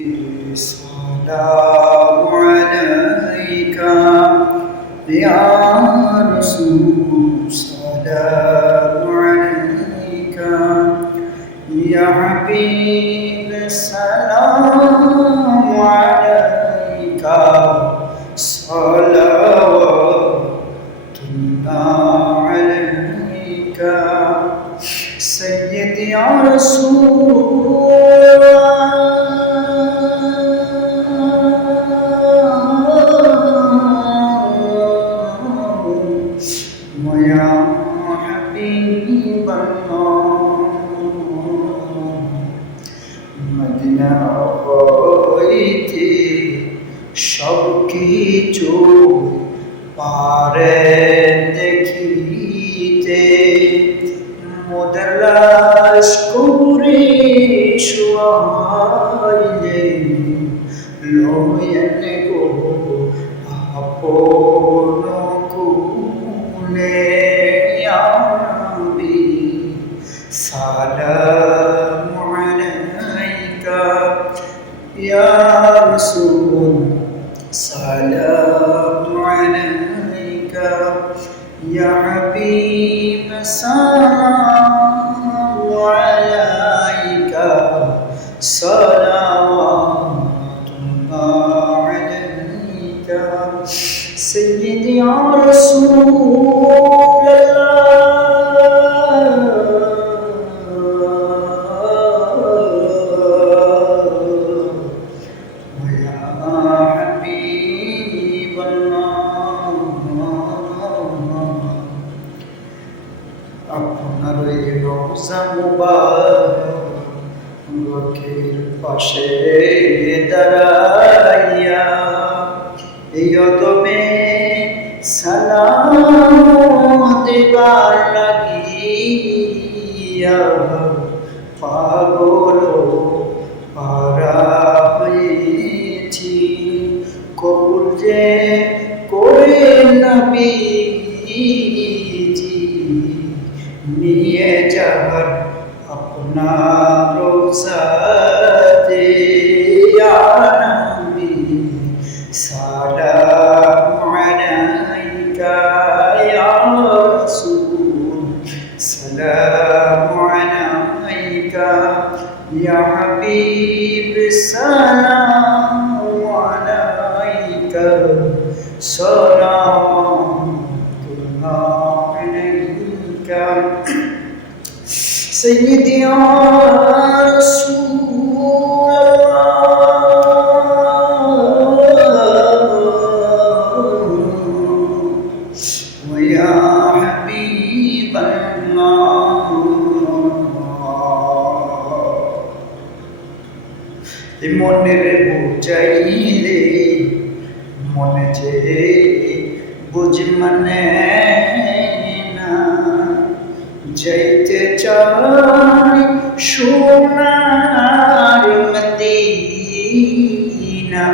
السلام عليك يا رسول السلام عليك يا حبيب السلام عليك صلوات الله عليك سيدي يا رسول ويا حبيب الله Medina হইতে সব কিছু পারে দেখিতে মোদের লাশ করে শুয়াইলে লয়েন গো আপন কুলে ইয়া নবী সালামু আলাইকা ইয়া রাসূল সালামু আলাইকা ইয়া হাবিব সালামু আলাইকা সালাওয়াতুল্লাহ আলাইকা سيدي يا رسول الله ويا حبيب الله আপনার এই রওজা মুবারকের পাশে দাঁড়াইয়া এই অদমে সালাম দেবার লাগিয়া পাগল পারা হয়েছি কবুল যে করে নবীজি নিয়ে যান আপনার রোজাতে ইয়া নবী সালামু আলাইকা ইয়া রাসূল সালামু আলাইকা ইয়া হাবিব সালামু আলাইকা সালাওয়াতুল্লাহ আলাইকা سيدي يا رسول الله ويا حبيب الله মনের বুঝাইলে মনে যে বুঝ মানে না যাইতে চাই সোনার মদিনা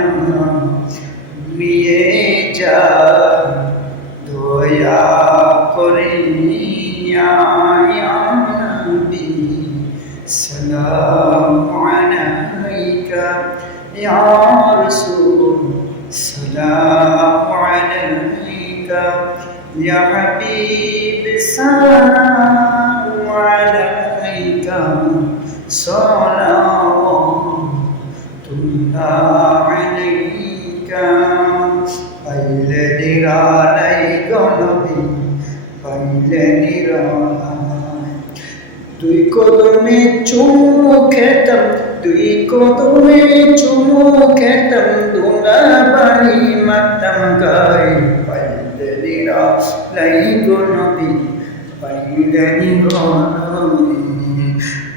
নিয়ে যা দয়া করে ইয়া নবী সালামু আলাইকা ইয়া রাসূল সালামু আলাইকা ইয়া হাবিব সালামু আলাইকা সালাওয়াতুল্লাহ আলাইকা পাইলে নিরালাই গো নবী পাইলে নিরালাই দুই কদমে চুমু খেতাম দুই কদমে চুমু খেতাম দোলা বাড়ি মাতাম গায়ে পাইলে নিরালাই গো নবী পাইলে নিরালাই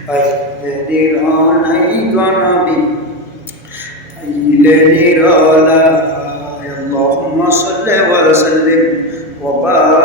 পাইলে নিরালাই গো নবী পাইলে নিরালাই اللهم صل وسلم وبارك